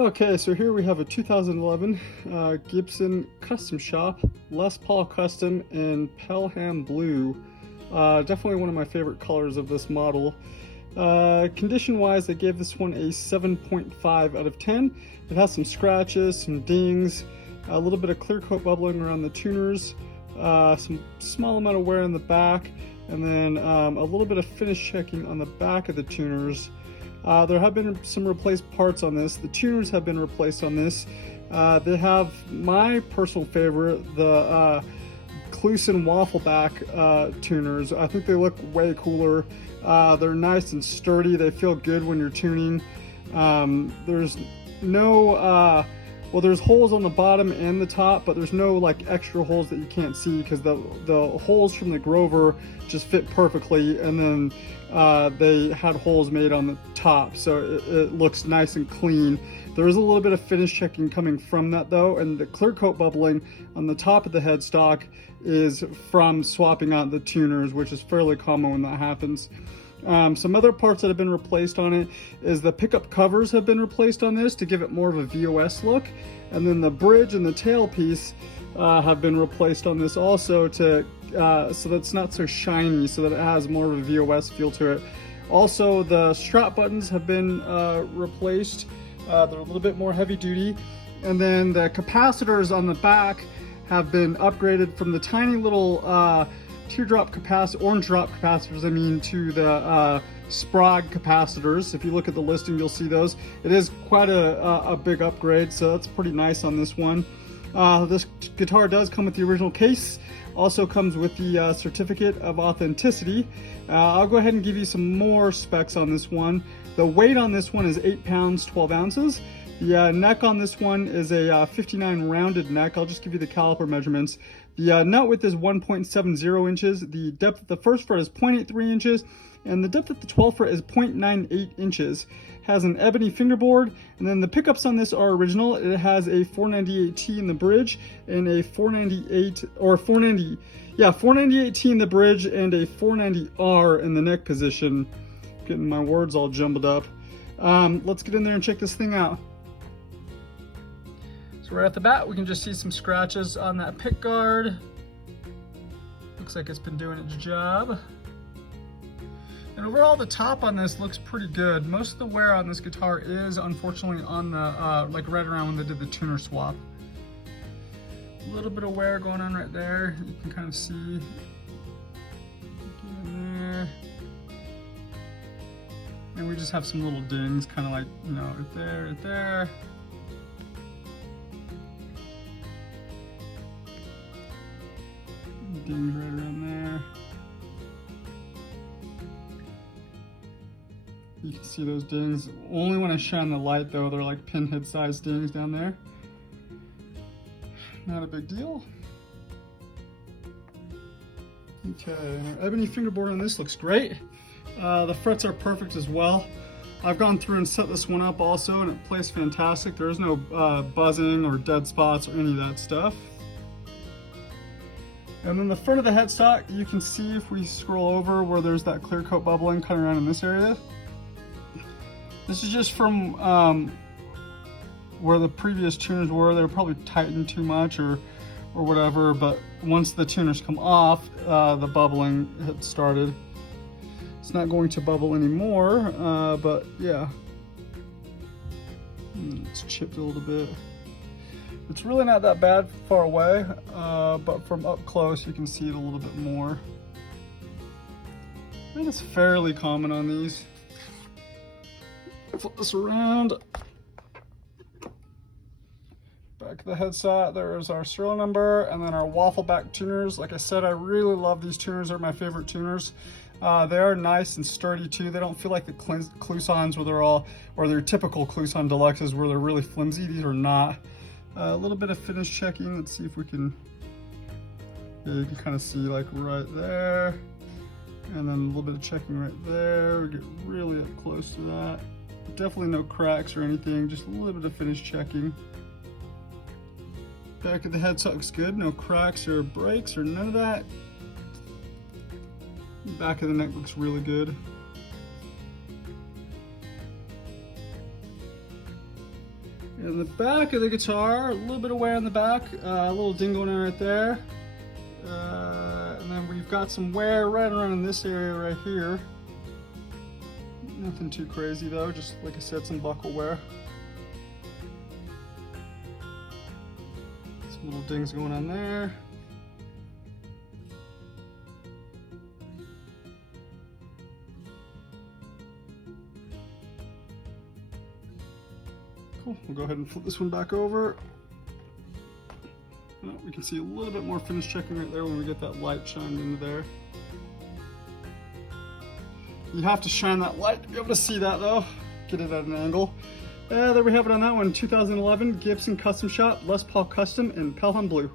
Okay, so here we have a 2011 Gibson Custom Shop Les Paul Custom in Pelham Blue. Definitely one of my favorite colors of this model. Condition-wise, I gave this one a 7.5 out of 10. It has some scratches, some dings, a little bit of clear coat bubbling around the tuners, some small amount of wear in the back, and then a little bit of finish checking on the back of the tuners. There have been some replaced parts on this. The tuners have been replaced on this. They have my personal favorite, the Gibson waffleback tuners. I think they look way cooler. They're nice and sturdy. They feel good when you're tuning. There's no well, there's holes on the bottom and the top, but there's no like extra holes that you can't see because the holes from the Grover just fit perfectly, and then they had holes made on the top, so it looks nice and clean. There is a little bit of finish checking coming from that though, and the clear coat bubbling on the top of the headstock is from swapping out the tuners, which is fairly common when that happens. Some other parts that have been replaced on it is the pickup covers have been replaced on this to give it more of a VOS look, and then the bridge and the tailpiece have been replaced on this also to so that it's not so shiny, so that it has more of a VOS feel to it. Also, the strap buttons have been replaced. They're a little bit more heavy duty, and then the capacitors on the back have been upgraded from the tiny little teardrop capacitor, orange drop capacitors, I mean, to the Sprague capacitors. If you look at the listing, you'll see those. It is quite a big upgrade, so that's pretty nice on this one. This guitar does come with the original case, also comes with the certificate of authenticity. I'll go ahead and give you some more specs on this one. The weight on this one is 8 pounds 12 ounces. The neck on this one is a 59 rounded neck. I'll just give you the caliper measurements. The nut width is 1.70 inches. The depth at the first fret is 0.83 inches, and the depth at the 12th fret is 0.98 inches. Has an ebony fingerboard, and then the pickups on this are original. It has a 498T in the bridge and a 498T in the bridge and a 490R in the neck position. Getting my words all jumbled up. Let's get in there and check this thing out. So right off the bat, we can just see some scratches on that pick guard. Looks like it's been doing its job. And overall, the top on this looks pretty good. Most of the wear on this guitar is unfortunately on the, like right around when they did the tuner swap. A little bit of wear going on right there. You can kind of see. Get in there. And we just have some little dings, kind of like, you know, right there, right there. Dings right around there. You can see those dings. Only when I shine the light though, they're like pinhead sized dings down there. Not a big deal. Okay, and our ebony fingerboard on this looks great. The frets are perfect as well. I've gone through and set this one up also, and it plays fantastic. There is no buzzing or dead spots or any of that stuff. And then the front of the headstock, you can see if we scroll over where there's that clear coat bubbling kind of around in this area. This is just from where the previous tuners were. They were probably tightened too much or whatever, but once the tuners come off, the bubbling had started. It's not going to bubble anymore, but yeah. It's chipped a little bit. It's really not that bad far away, but from up close you can see it a little bit more. I think it's fairly common on these. Flip this around. Back of the headset, there's our serial number, and then our waffleback tuners. Like I said, I really love these tuners. They're my favorite tuners. They are nice and sturdy too. They don't feel like the Clusons where they're all, or their typical Cluson Deluxes where they're really flimsy. These are not. A little bit of finish checking. Let's see if we can, yeah, you can kind of see like right there. And then a little bit of checking right there. We get really up close to that. Definitely no cracks or anything, just a little bit of finish checking. Back of the headset looks good. No cracks or breaks or none of that. Back of the neck looks really good. In the back of the guitar, a little bit of wear on the back, a little ding going on right there. And then we've got some wear right around in this area right here. Nothing too crazy though, just like I said, some buckle wear. Some little dings going on there. Cool, we'll go ahead and flip this one back over. Oh, we can see a little bit more finish checking right there when we get that light shined into there. You have to shine that light to be able to see that though. Get it at an angle. There we have it on that one, 2011 Gibson Custom Shop Les Paul Custom in Pelham Blue.